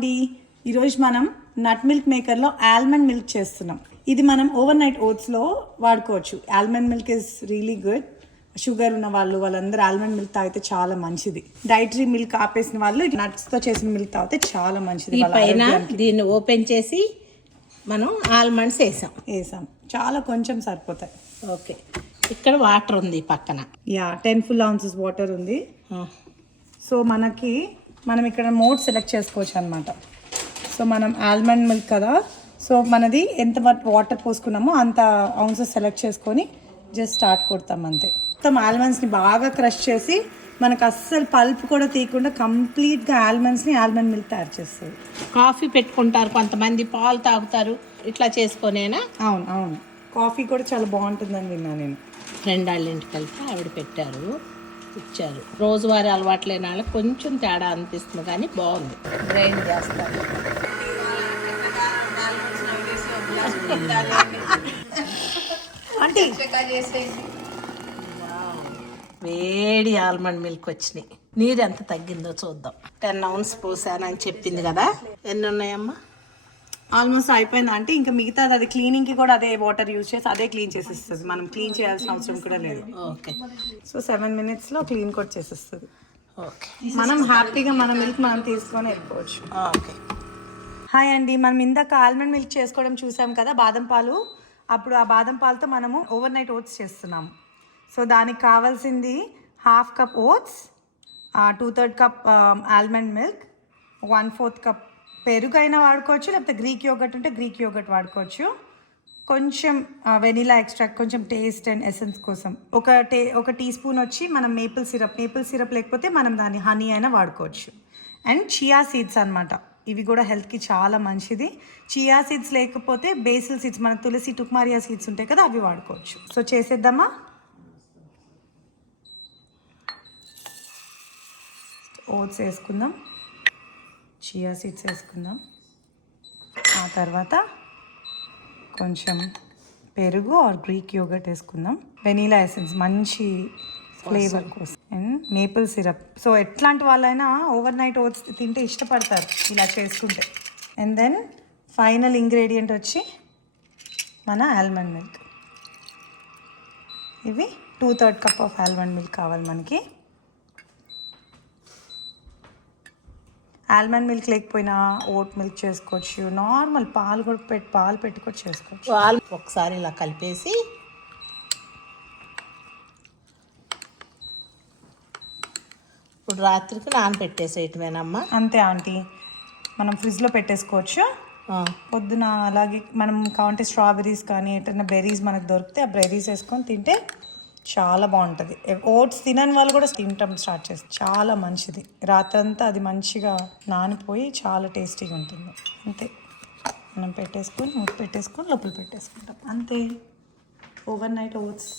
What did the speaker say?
అండి. ఈరోజు మనం నట్ మిల్క్ మేకర్లో ఆల్మండ్ మిల్క్ చేస్తున్నాం. ఇది మనం ఓవర్ నైట్ ఓట్స్లో వాడుకోవచ్చు. Almond milk is really good. Sugar ఉన్న వాళ్ళు వాళ్ళందరూ ఆల్మండ్ మిల్క్ తాగితే చాలా మంచిది. డైటరీ మిల్క్ ఆపేసిన వాళ్ళు నట్స్తో చేసిన మిల్క్ తాగితే చాలా మంచిది పైన. దీన్ని ఓపెన్ చేసి మనం ఆల్మండ్స్ వేసాం. వేసాం. చాలా కొంచెం సరిపోతాయి. ఓకే. ఇక్కడ వాటర్ ఉంది పక్కన. Yeah ten full ounces water ఉంది. సో మనకి మనం ఇక్కడ మోడ్ సెలెక్ట్ చేసుకోవచ్చు అనమాట సో మనం ఆల్మండ్ మిల్క్ కదా. సో మనది ఎంత వాటర్ పోసుకున్నామో అంత ఔన్సెస్ సెలెక్ట్ చేసుకొని జస్ట్ స్టార్ట్ కొడతాం అంతే. మొత్తం ఆల్మండ్స్ని బాగా క్రష్ చేసి మనకు అస్సలు పల్ప్ కూడా తీయకుండా కంప్లీట్గా ఆల్మండ్స్ని ఆల్మండ్ మిల్క్ తయారు చేస్తుంది. కాఫీ పెట్టుకుంటారు కొంతమంది పాలు తాగుతారు. ఇట్లా చేసుకొనేనా అవును అవును. కాఫీ కూడా చాలా బాగుంటుందని విన్నా నేను. రెండాళ్ళ ఇంటికి వెళ్తే ఆవిడ పెట్టారు. ఇచ్చారు. రోజువారీ అలవాటు లేని వాళ్ళకి కొంచెం తేడా అనిపిస్తుంది కానీ బాగుంది. గ్రైండ్ చేస్తారు. అంటే వేడి ఆల్మండ్ మిల్క్ వచ్చినాయి. నీరు ఎంత తగ్గిందో చూద్దాం. టెన్ అవున్స్ పోసానని చెప్పింది కదా? ఎన్ని ఉన్నాయమ్మా? ఆల్మోస్ట్ అయిపోయింది? అంటే ఇంకా మిగతాది అది క్లీనింగ్కి కూడా అదే వాటర్ యూజ్ చేసి అదే క్లీన్ చేసేస్తుంది. మనం క్లీన్ చేయాల్సిన అవసరం కూడా లేదు. ఓకే సో సెవెన్ మినిట్స్లో క్లీన్ కూడా చేసేస్తుంది. ఓకే మనం హ్యాపీగా మన మిల్క్ మనం తీసుకొని వెళ్ళిపోవచ్చు. ఓకే హాయ్ అండి మనం ఇందాక ఆల్మండ్ మిల్క్ చేసుకోవడం చూసాం కదా బాదం పాలు. అప్పుడు ఆ బాదం పాలతో మనము ఓవర్ నైట్ ఓట్స్ చేస్తున్నాం. సో దానికి కావాల్సింది half cup oats two third cup almond milk one fourth cup పెరుగు అయినా వాడుకోవచ్చు లేకపోతే గ్రీక్ యోగట్ ఉంటే గ్రీక్ యోగట్ వాడుకోవచ్చు. కొంచెం వెనిలా ఎక్స్ట్రాక్ట్ కొంచెం టేస్ట్ అండ్ ఎసెన్స్ కోసం. ఒక టే ఒక టీ స్పూన్ వచ్చి మనం మేపుల్ సిరప్ మేపుల్ సిరప్ లేకపోతే మనం దాన్ని హనీ అయినా వాడుకోవచ్చు. అండ్ చియా సీడ్స్ అనమాట ఇవి కూడా హెల్త్కి చాలా మంచిది. చియా సీడ్స్ లేకపోతే బేసిల్ సీడ్స్ మన తులసి టుక్మారియా సీడ్స్ ఉంటాయి కదా అవి వాడుకోవచ్చు. సో చేసేద్దామా? ఓట్స్ వేసుకుందాం. చియా సీడ్స్ వేసుకుందాం. ఆ తర్వాత కొంచెం పెరుగు ఆర్ గ్రీక్ యోగట్ వేసుకుందాం. వెనీలా ఎసెన్స్ మంచి ఫ్లేవర్ కోసం. అండ్ మేపుల్ సిరప్ సో ఎట్లాంటి వాళ్ళైనా ఓవర్ నైట్ ఓట్స్ తింటే ఇష్టపడతారు ఇలా చేసుకుంటే. అండ్ దెన్ ఫైనల్ ఇంగ్రీడియంట్ వచ్చి మన ఆల్మండ్ మిల్క్ ఇవి two third cup of almond milk కావాలి మనకి. ఆల్మండ్ మిల్క్ లేకపోయినా ఓట్ మిల్క్ చేసుకోవచ్చు. నార్మల్ పాలు కూడా పెట్టి పాలు పెట్టి కూడా చేసుకోవచ్చు. ఒకసారి ఇలా కలిపేసి ఇప్పుడు రాత్రికి నానబెట్టేసేయటమేనమ్మా అంతే ఆంటీ. మనం ఫ్రిడ్జ్లో పెట్టేసుకోవచ్చు. పొద్దున అలాగే మనం కావాలంటే స్ట్రాబెర్రీస్ కానీ ఎటన్నా బెర్రీస్ మనకు దొరికితే ఆ బెర్రీస్ వేసుకొని తింటే చాలా బాగుంటుంది. ఓట్స్ తినని వాళ్ళు కూడా తినటం స్టార్ట్ చేస్తారు. చాలా మంచిది. రాత్రంతా అది మంచిగా నానిపోయి చాలా టేస్టీగా ఉంటుంది. అంతే. మనం పెట్టేసుకొని మూత పెట్టేసుకొని లోపల పెట్టేసుకుంటాం. అంతే. Overnight oats.